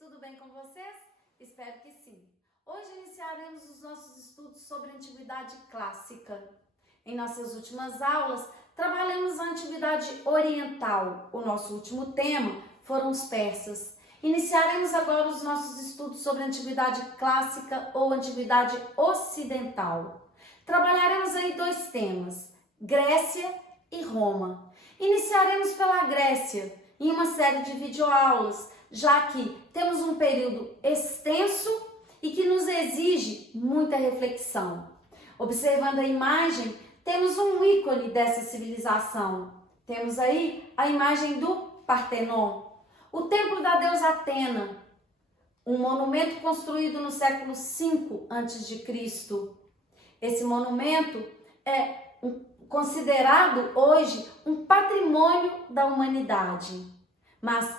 tudo bem com vocês? Espero que sim. Hoje iniciaremos os nossos estudos sobre a Antiguidade Clássica. Em nossas últimas aulas, trabalhamos a Antiguidade Oriental. O nosso último tema foram os persas. Iniciaremos agora os nossos estudos sobre a Antiguidade Clássica ou Antiguidade Ocidental. Trabalharemos aí dois temas, Grécia e Roma. Iniciaremos pela Grécia, em uma série de videoaulas, já que temos um período extenso e que nos exige muita reflexão. Observando a imagem, temos um ícone dessa civilização. Temos aí a imagem do Partenon, o templo da deusa Atena, um monumento construído no século V a.C. Esse monumento é considerado hoje um patrimônio da humanidade. Mas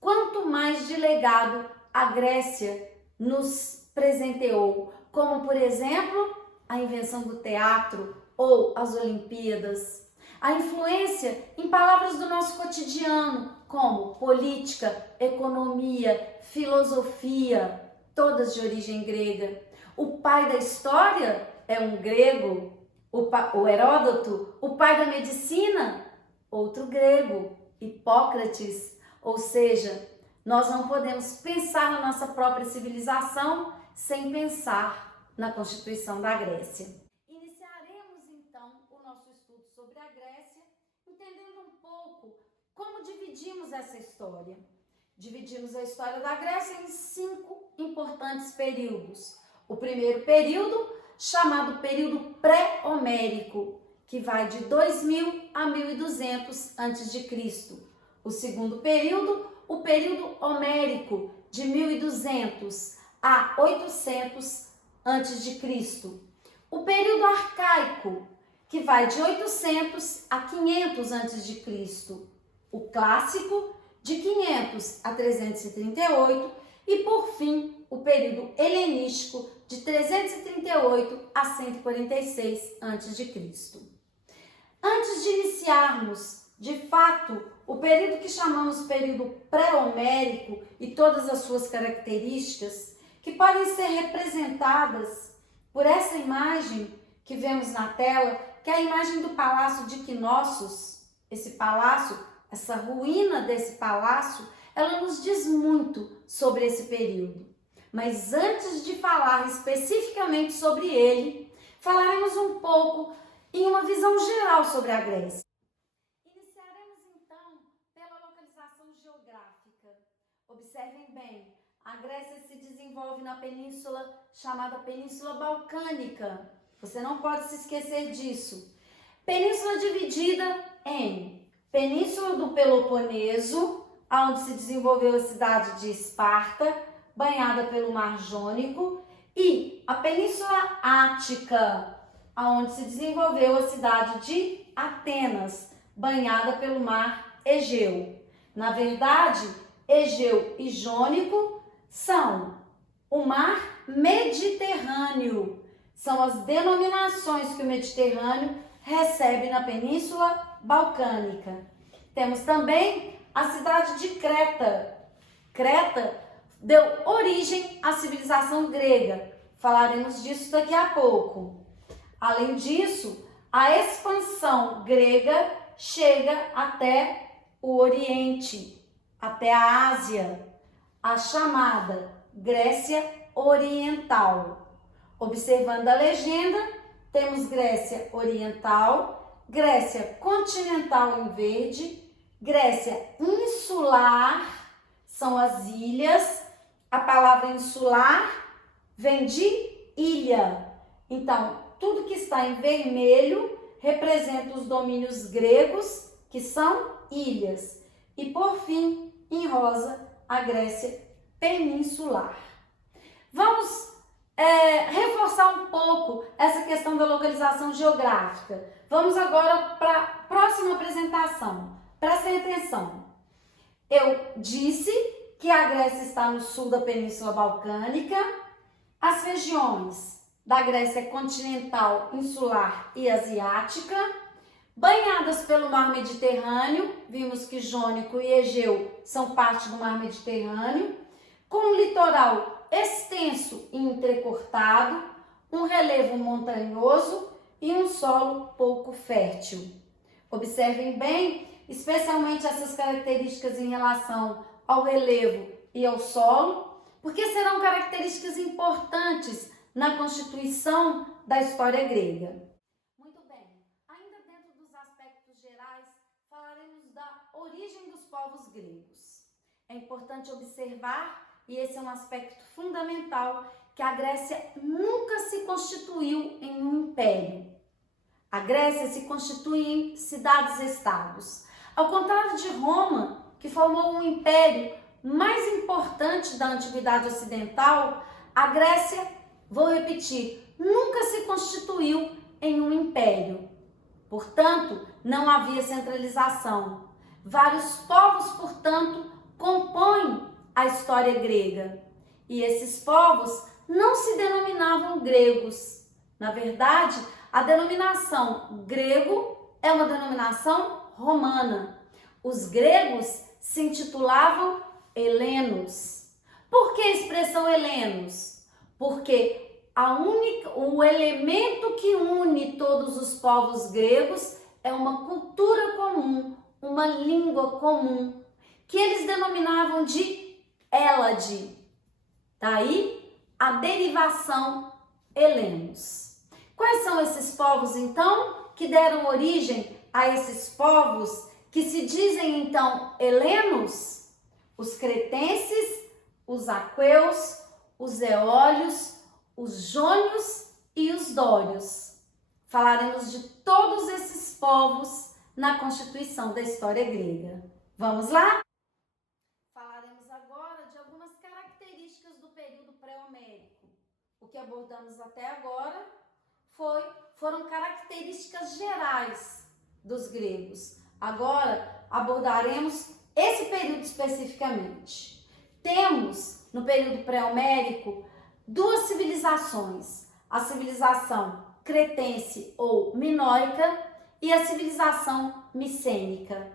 quanto mais de legado a Grécia nos presenteou, como por exemplo a invenção do teatro ou as Olimpíadas, a influência em palavras do nosso cotidiano, como política, economia, filosofia, todas de origem grega. O pai da história é um grego, o Heródoto, o pai da medicina, outro grego, Hipócrates. Ou seja, nós não podemos pensar na nossa própria civilização sem pensar na Constituição da Grécia. Iniciaremos então o nosso estudo sobre a Grécia, entendendo um pouco como dividimos essa história. Dividimos a história da Grécia em 5 importantes períodos. O primeiro período, chamado período pré-homérico, que vai de 2000 a 1200 a.C. O segundo período, o período homérico, de 1200 a 800 a.C. O período arcaico, que vai de 800 a 500 a.C. O clássico, de 500 a 338 e, por fim, o período helenístico, de 338 a 146 a.C. Antes de iniciarmos, de fato, o período que chamamos período pré-homérico e todas as suas características, que podem ser representadas por essa imagem que vemos na tela, que é a imagem do Palácio de Knossos. Esse palácio, essa ruína desse palácio, ela nos diz muito sobre esse período. Mas antes de falar especificamente sobre ele, falaremos um pouco em uma visão geral sobre a Grécia. Iniciaremos então pela localização geográfica. Observem bem, a Grécia se desenvolve na península chamada Península Balcânica. Você não pode se esquecer disso. Península dividida em Península do Peloponeso, onde se desenvolveu a cidade de Esparta, banhada pelo Mar Jônico, e a Península Ática, onde se desenvolveu a cidade de Atenas, banhada pelo Mar Egeu. Na verdade, Egeu e Jônico são o Mar Mediterrâneo. São as denominações que o Mediterrâneo recebe na Península Balcânica. Temos também a cidade de Creta. Creta deu origem à civilização grega. Falaremos disso daqui a pouco. Além disso, a expansão grega chega até o Oriente, até a Ásia, a chamada Grécia Oriental. Observando a legenda, temos Grécia Oriental, Grécia Continental em verde, Grécia Insular, são as ilhas. A palavra insular vem de ilha. Então, tudo que está em vermelho representa os domínios gregos, que são ilhas. E, por fim, em rosa, a Grécia peninsular. Vamos reforçar um pouco essa questão da localização geográfica. Vamos agora para a próxima apresentação. Prestem atenção. Eu disse que a Grécia está no sul da Península Balcânica. As regiões da Grécia continental, insular e asiática, banhadas pelo Mar Mediterrâneo. Vimos que Jônico e Egeu são parte do Mar Mediterrâneo, com um litoral extenso e entrecortado, um relevo montanhoso e um solo pouco fértil. Observem bem, especialmente essas características em relação ao relevo e ao solo, porque serão características importantes na constituição da história grega. Muito bem, ainda dentro dos aspectos gerais, falaremos da origem dos povos gregos. É importante observar, e esse é um aspecto fundamental, que a Grécia nunca se constituiu em um império. A Grécia se constitui em cidades-estados. Ao contrário de Roma, que formou um império mais importante da antiguidade ocidental, a Grécia, vou repetir, nunca se constituiu em um império. Portanto, não havia centralização. Vários povos, portanto, compõem a história grega. E esses povos não se denominavam gregos. Na verdade, a denominação grego é uma denominação romana. Os gregos se intitulavam helenos. Por que a expressão helenos? Porque o elemento que une todos os povos gregos é uma cultura comum, uma língua comum, que eles denominavam de Hélade. Daí a derivação helenos. Quais são esses povos, então, que deram origem a esses povos que se dizem, então, helenos? Os cretenses, os aqueus, os eólios, os jônios e os dórios. Falaremos de todos esses povos na constituição da história grega. Vamos lá? Falaremos agora de algumas características do período pré-homérico. O que abordamos até agora foram características gerais dos gregos. Agora abordaremos esse período especificamente. Temos no período pré-homérico duas civilizações, a civilização cretense ou minoica e a civilização micênica.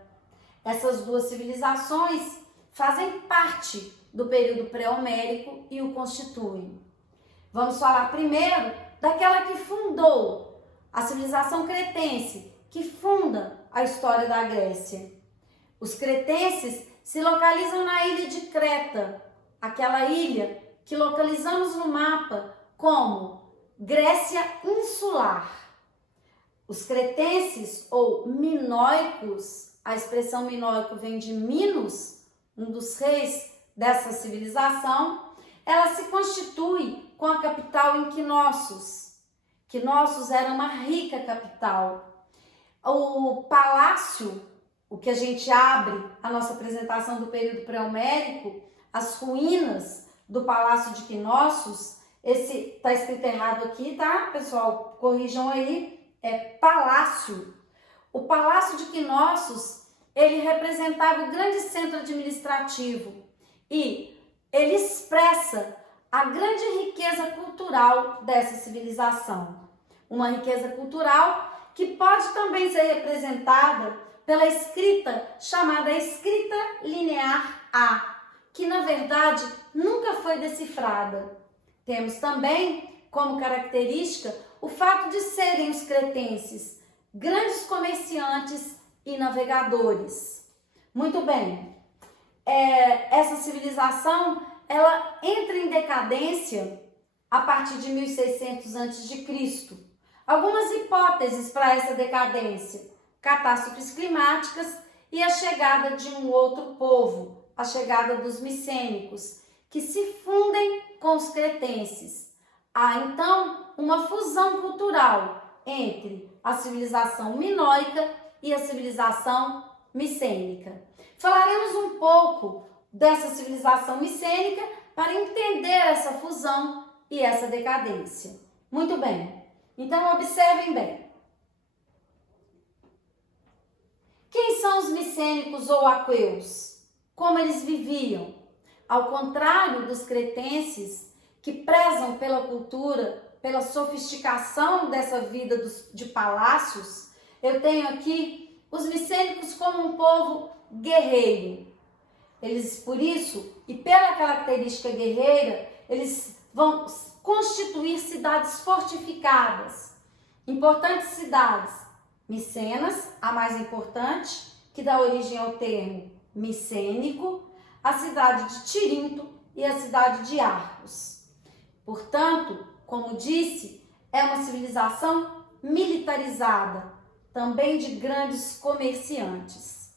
Essas duas civilizações fazem parte do período pré-homérico e o constituem. Vamos falar primeiro daquela que fundou a civilização cretense, que funda a história da Grécia. Os cretenses se localizam na ilha de Creta, aquela ilha que localizamos no mapa como Grécia insular. Os cretenses ou minoicos, a expressão minoico vem de Minos, um dos reis dessa civilização, ela se constitui com a capital em Knossos. Knossos era uma rica capital. O palácio, o que a gente abre a nossa apresentação do período pré-homérico, as ruínas do palácio de Knossos, esse tá escrito errado aqui, tá, pessoal? Corrijam aí, é palácio. O palácio de Knossos, ele representava o grande centro administrativo e ele expressa a grande riqueza cultural dessa civilização. Uma riqueza cultural que pode também ser representada pela escrita chamada escrita linear A, que na verdade nunca foi decifrada. Temos também como característica o fato de serem os cretenses grandes comerciantes e navegadores. Muito bem, essa civilização ela entra em decadência a partir de 1600 a.C. Algumas hipóteses para essa decadência: catástrofes climáticas e a chegada de um outro povo, a chegada dos micênicos, que se fundem com os cretenses. Há então uma fusão cultural entre a civilização minoica e a civilização micênica. Falaremos um pouco dessa civilização micênica para entender essa fusão e essa decadência. Muito bem, então observem bem. Quem são os micênicos ou aqueus? Como eles viviam? Ao contrário dos cretenses, que prezam pela cultura, pela sofisticação dessa vida de palácios, eu tenho aqui os micênicos como um povo guerreiro. Eles, por isso, e pela característica guerreira, eles vão constituir cidades fortificadas. Importantes cidades: Micenas, a mais importante, que dá origem ao termo micênico, a cidade de Tirinto e a cidade de Arcos. Portanto, como disse, é uma civilização militarizada, também de grandes comerciantes.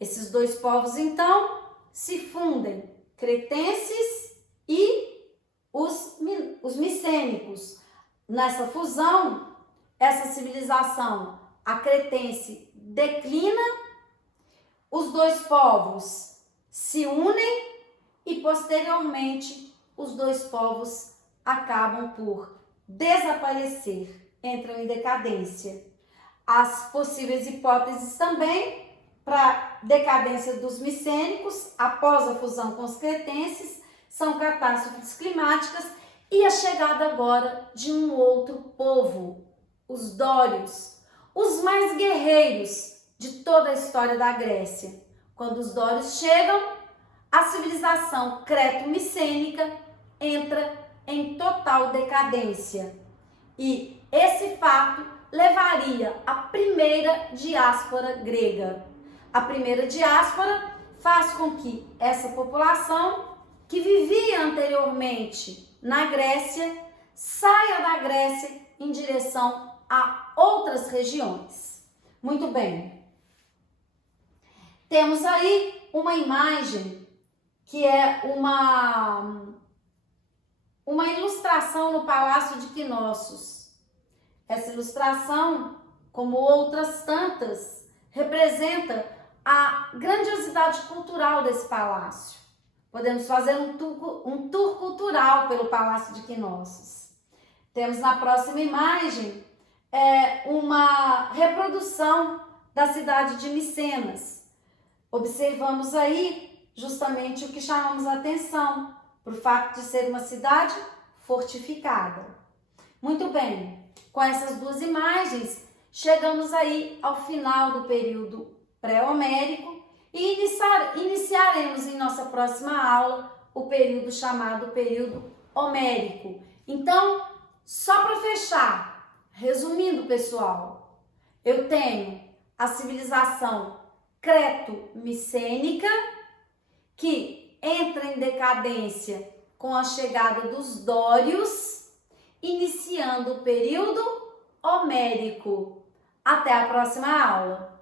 Esses dois povos, então, se fundem, cretenses e os micênicos. Nessa fusão, essa civilização, a cretense, declina, os dois povos se unem e, posteriormente, os dois povos acabam por desaparecer, entram em decadência. As possíveis hipóteses também para decadência dos micênicos após a fusão com os cretenses são catástrofes climáticas e a chegada agora de um outro povo, os dórios, os mais guerreiros de toda a história da Grécia. Quando os dórios chegam, a civilização creto-micênica entra em total decadência. E esse fato levaria à primeira diáspora grega. A primeira diáspora faz com que essa população que vivia anteriormente na Grécia saia da Grécia em direção a outras regiões. Muito bem. Temos aí uma imagem que é uma ilustração no Palácio de Knossos. Essa ilustração, como outras tantas, representa a grandiosidade cultural desse palácio. Podemos fazer um tour cultural pelo Palácio de Knossos. Temos na próxima imagem uma reprodução da cidade de Micenas. Observamos aí justamente o que chamamos a atenção, por fato de ser uma cidade fortificada. Muito bem, com essas duas imagens, chegamos aí ao final do período pré-homérico e iniciaremos em nossa próxima aula o período chamado período homérico. Então, só para fechar, resumindo, pessoal, eu tenho a civilização creto-micênica, que entra em decadência com a chegada dos dórios, iniciando o período homérico. Até a próxima aula!